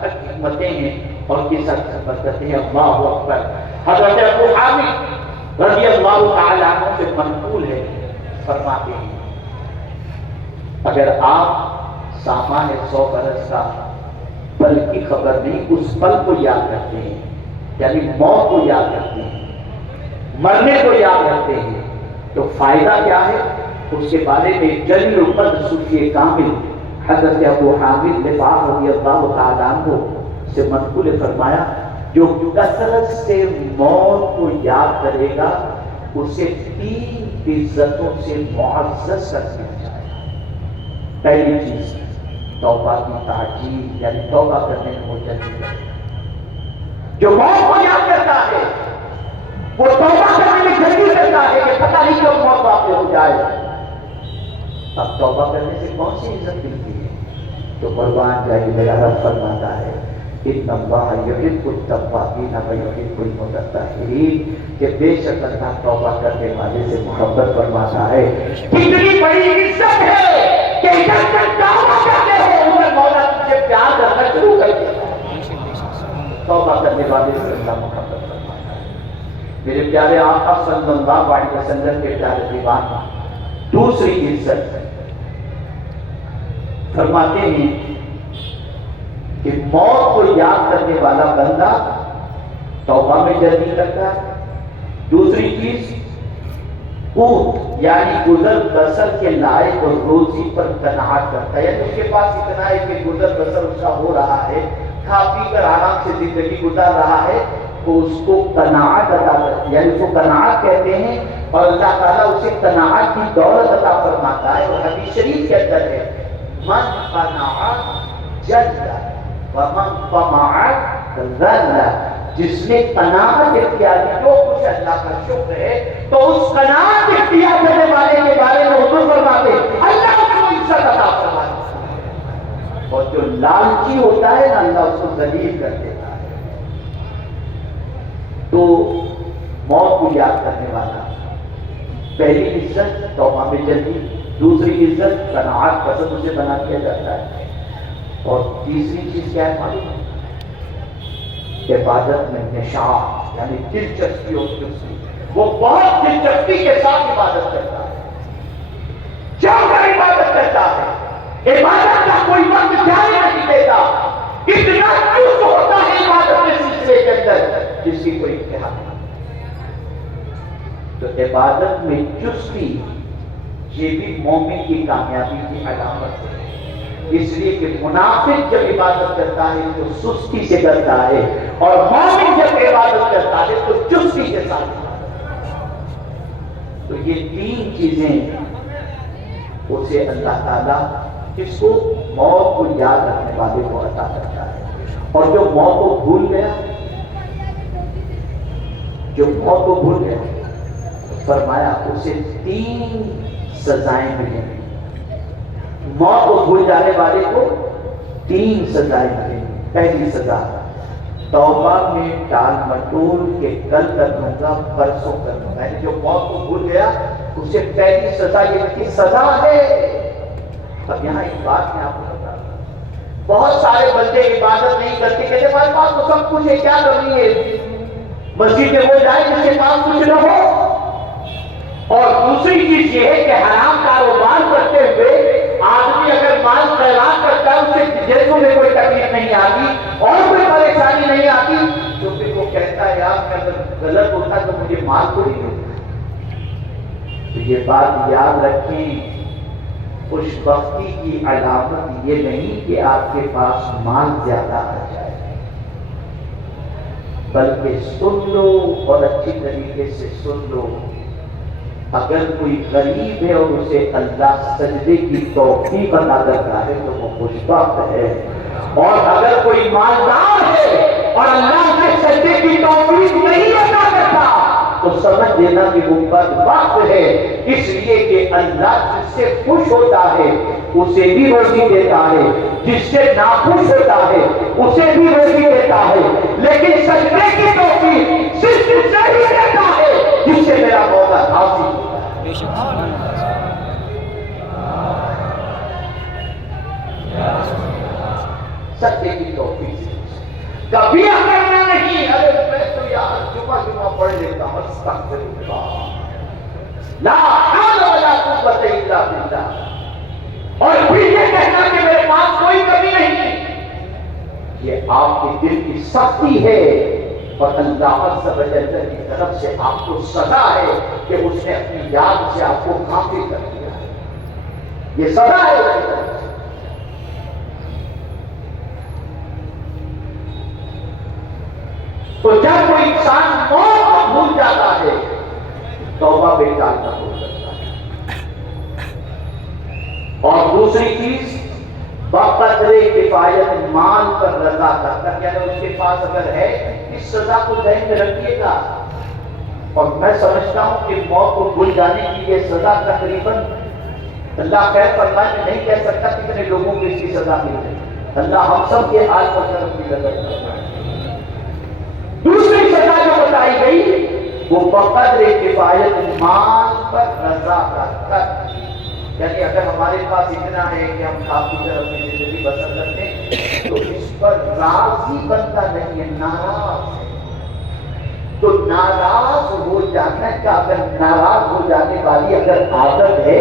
حکمتیں ہیں اور کس حد تک برکتیں ہیں. اللہ اکبر. حضرت ابو حامد رضی اللہ تعالیٰ عنہ سے منقول ہے، فرماتے ہیں اگر آپ سامان 100 برس کا پل کی خبر نہیں، اس پل کو یاد کرتے ہیں، یعنی موت کو یاد کرتے ہیں، مرنے کو یاد کرتے ہیں، تو فائدہ کیا ہے؟ اس کے بارے میں جلیل القدر صوفی کامل حضرت ابو حامد رفاع رضی اللہ تعالیٰ عنہ سے منقول فرمایا جو کثرت سے موت کو یاد کرے گا اسے 3 عزتوں سے معزز کر دیا جائے گا. پہلی چیز توبہ کی تعجیل، یعنی توبہ کرنے میں وہ جلدی کرے گا. جو موت کو یاد کرتا ہے وہ توبہ کرنے میں جلدی کرتا ہے کہ پتہ نہیں کب موت واقع ہو جائے. اب توبہ کرنے سے کون سی عزت ملتی ہے؟ تو قربان جائے میرا رب فرماتا ہے ان اللہ یحب التوابین ویحب المتطہرین، کہ بے شک اللہ توبہ کرنے والے سے محبت فرماتا ہے. کتنی بڑی عزت ہے کہ جب تک توبہ کرتے ہو عمر مولا تجھ سے پیار کرنا شروع کر دیتا ہے. توبہ کرنے والے سے اللہ محبت فرماتا ہے. میرے پیارے آقا صلی اللہ علیہ وسلم کے پیارے دیوان. دوسری عزت فرماتے ہیں کہ موت کو یاد کرنے والا بندہ توبہ میں جلدی کرتا ہے. دوسری چیز قوت یعنی گزر بسر کے لائق اور روزی پر قناعت کرتا ہے، یعنی اس کے پاس اتنا ہے کہ گزر بسر اس کا ہو رہا ہے، کھا پی کر آرام سے زندگی گزار رہا ہے، تو اس کو قناعت عطا کرتا ہے، یعنی اس کو قناعت کہتے ہیں. اور اللہ تعالیٰ اسے قناعت کی دولت عطا فرماتا ہے. اور حدیث شریف کے اندر ہے من قنع جل ومن طمع ذل، جس نے قناعت اختیار کی، جو کچھ اللہ کا شکر ہے، تو اس قناعت اختیار کرنے والے کے بارے میں حضور فرماتے اللہ اس کو عزت عطا فرماتا ہے. اور جو لالچی ہوتا ہے نا اللہ اس کو ذلیل کر دیتا ہے. تو موت کو یاد کرنے والا پہلی عزت توبہ میں جلدی، دوسری عزت قناعت پسند اسے بنا دیا جاتا ہے. اور تیسری چیز کیا ہے معلوم ہے؟ عبادت میں نشاط یعنی دلچسپی اور دلچسپی. وہ بہت دلچسپی کے ساتھ عبادت کرتا ہے، جا کر عبادت کرتا ہے، عبادت کا کوئی وقت جانے نہیں دیتا. اتنا چست ہوتا ہے عبادت کے سلسلے کے اندر جس کی کوئی انتہا نہیں. تو عبادت میں چستی یہ بھی مومن کی کامیابی کی علامت ہے. اس لیے کہ منافق جب عبادت کرتا ہے تو سستی سے کرتا ہے، اور مومن جب عبادت کرتا ہے تو چستی کے ساتھ کرتا ہے. تو یہ 3 چیزیں اسے اللہ تعالیٰ اس کو موت کو یاد رکھنے والے کو عطا کرتا ہے. اور جو موت کو بھول گیا، جو موت کو بھول گیا، فرمایا اسے 3 سزائیں ملیں. موت کو بھول جانے والے کو 3 سزائیں ملیں. پہلی سزا توبہ میں ٹال مٹول کے کل کر دوں گا پرسوں کر دوں گا. یعنی جو موت کو بھول گیا اسے پہلی سزا یہ کی سزا ہے. اب یہاں ایک بات میں آپ کو بتا رہا ہوں، بہت سارے بندے عبادت نہیں کرتے، کہتے ہمارے پاس تو سب کچھ ہے، کیا کرنی ہے؟ مسجد میں وہ جائے جس کے پاس کچھ نہ ہو. اور دوسری چیز یہ ہے کہ حرام کاروبار کرتے ہوئے آدمی اگر مال خیرات کرتا ہے اسے جیسوں میں کوئی تکلیف نہیں آتی اور کوئی پریشانی نہیں آتی، تو پھر وہ کہتا ہے یار میں اگر غلط ہوتا تو مجھے مال کو نہیں ہوتا. تو یہ بات یاد رکھیں، خوش بختی کی علامت یہ نہیں کہ آپ کے پاس مال زیادہ آ جائے، بلکہ سن لو اور اچھی طریقے سے سن لو. اگر کوئی غریب ہے اور اسے اللہ سجدے کی توفیق عطا کرتا ہے تو وہ خوشبخت ہے. اور اگر کوئی مالدار ہے اور اللہ سے سجدے کی توفیق نہیں عطا کرتا تو سمجھ دینا کہ وہ بدبخت ہے. اس لیے کہ اللہ جس سے خوش ہوتا ہے اسے بھی روزی دیتا ہے، جس سے ناخوش ہوتا ہے اسے بھی روزی دیتا ہے، لیکن سجدے کی توفیق صرف اس سے ہی دیتا ہے جس سے میرا مولا راضی ہوتا ہے. سچے کی توفیق سے کبھی کرنا نہیں. ارے میں تو یار جمعہ پڑھ لیتا ہوں استغفر اللہ لا حول ولا قوت الا باللہ. اور پھر یہ کہنا کہ میرے پاس کوئی کمی نہیں، یہ آپ کے دل کی سختی ہے اور اللہ عز و جل کی طرف سے آپ کو سزا ہے کہ اس نے اپنی یاد سے آپ کو غافل کر دیا ہے. یہ سزا ہے اس کی طرف سے. تو جب کوئی انسان موت کو بھول جاتا ہے توبہ بے ٹالنا ہو سکتا ہے. اور دوسری چیز بقدر کفایت مال پر رضا کرتا، یعنی اس کے پاس اگر ہے اس سزا کو ذہن میں رکھیے گا. اور میں سمجھتا ہوں کہ موت کو بھول جانے کی یہ سزا تقریباً اللہ خیر فرمائے، میں نہیں کہہ سکتا کتنے لوگوں کو اس کی سزا مل رہی. اللہ ہم سب کے حال پر طرف کی نظر فرمائے. دوسری سزا جو بتائی گئی وہ بقدر کفایت مال پر رضا کرتا، یعنی اگر ہمارے پاس اتنا ہے کہ ہم کافی طرح اپنی زندگی بسر کرتے ہیں تو اس پر راضی بنتا نہیں ہے، ناراض ہے. تو ناراض ہو جانا کا اگر ناراض ہو جانے والی اگر عادت ہے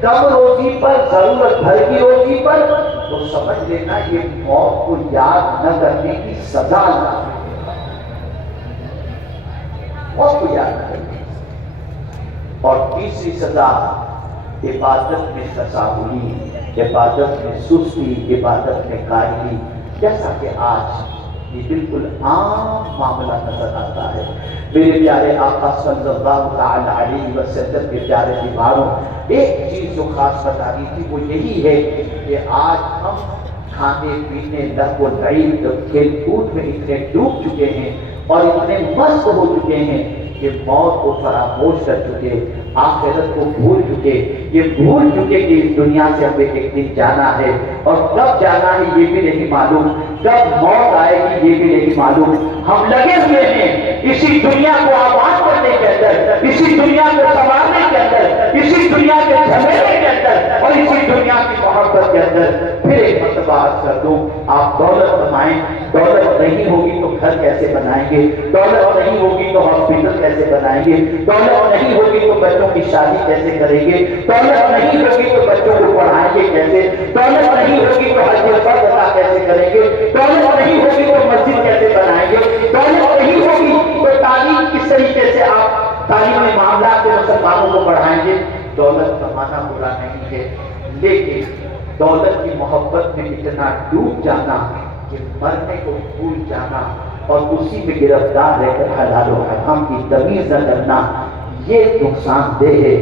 کم روزی پر، ضرورت بھر کی روزی پر، تو سمجھ لینا یہ موت کو یاد نہ کرنے کی سزا نہ ہے. موت کو یاد نہ کرنے. اور تیسری سزا عبادت میں تساہلی، عبادت میں سستی، عبادت میں کاہلی، جیسا کہ آج یہ بالکل عام معاملہ نظر آتا ہے. میرے پیارے آقا صلی اللہ تعالی علیہ وسلم کے پیارے دیواروں، ایک چیز جو خاص بتانی تھی وہ یہی ہے کہ آج ہم کھانے پینے لہو و لعب کھیل کود میں اتنے ڈوب چکے ہیں اور اتنے مست ہو چکے ہیں کہ موت کو فراموش کر چکے، آخرت کو بھول چکے. یہ بھول چکے کہ اس دنیا سے ہمیں ایک دن جانا ہے، اور کب جانا ہے یہ بھی نہیں معلوم، کب موت آئے گی یہ بھی نہیں معلوم. ہم لگے ہوئے ہیں اسی دنیا کو آباد کرنے کے اندر، اسی دنیا کو سنوارنے کے اندر، اسی دنیا کے جھمیلے کے اندر اور اسی دنیا کی محبت کے اندر. پھر ایک مرتبہ عرض کر دوں، آپ دولت کمائیں، دولت نہیں ہوگی تو گھر کیسے بنائیں گے، دولت نہیں ہوگی تو ہاسپٹل کیسے بنائیں گے، دولت نہیں ہوگی تو بچوں کی شادی کیسے کریں گے، دولت نہیں ہوگی تو بچوں کو پڑھائیں گے کیسے، دولت نہیں ہوگی تو حج فرض ادا کیسے کریں گے، دولت نہیں ہوگی تو مسجد کیسے بنائیں گے، دولت نہیں ہوگی تو تعلیم کس طریقے سے آپ تعلیمی معاملات کے مسلمانوں کو پڑھائیں گے. دولت کمانا برا نہیں ہے، لیکن دولت کی محبت میں اتنا ڈوب جانا کہ مرنے کو بھول جانا اور اسی میں گرفتار رہ کر حلال و حرام کی تمیز نہ کرنا، یہ نقصان دہ ہے،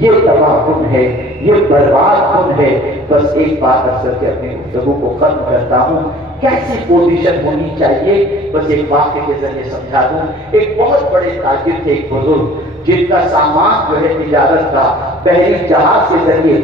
یہ تباہ کن ہے، یہ برباد کن ہے. بس ایک بات اکثر کے اپنے گفتگو کو ختم کرتا ہوں، کیسی پوزیشن ہونی چاہیے بس ایک واقعے کے ذریعے سمجھا دوں. ایک بہت بڑے تاجر تھے، ایک بزرگ، جن کا سامان جو ہے تجارت کا بحری جہاز کے ذریعے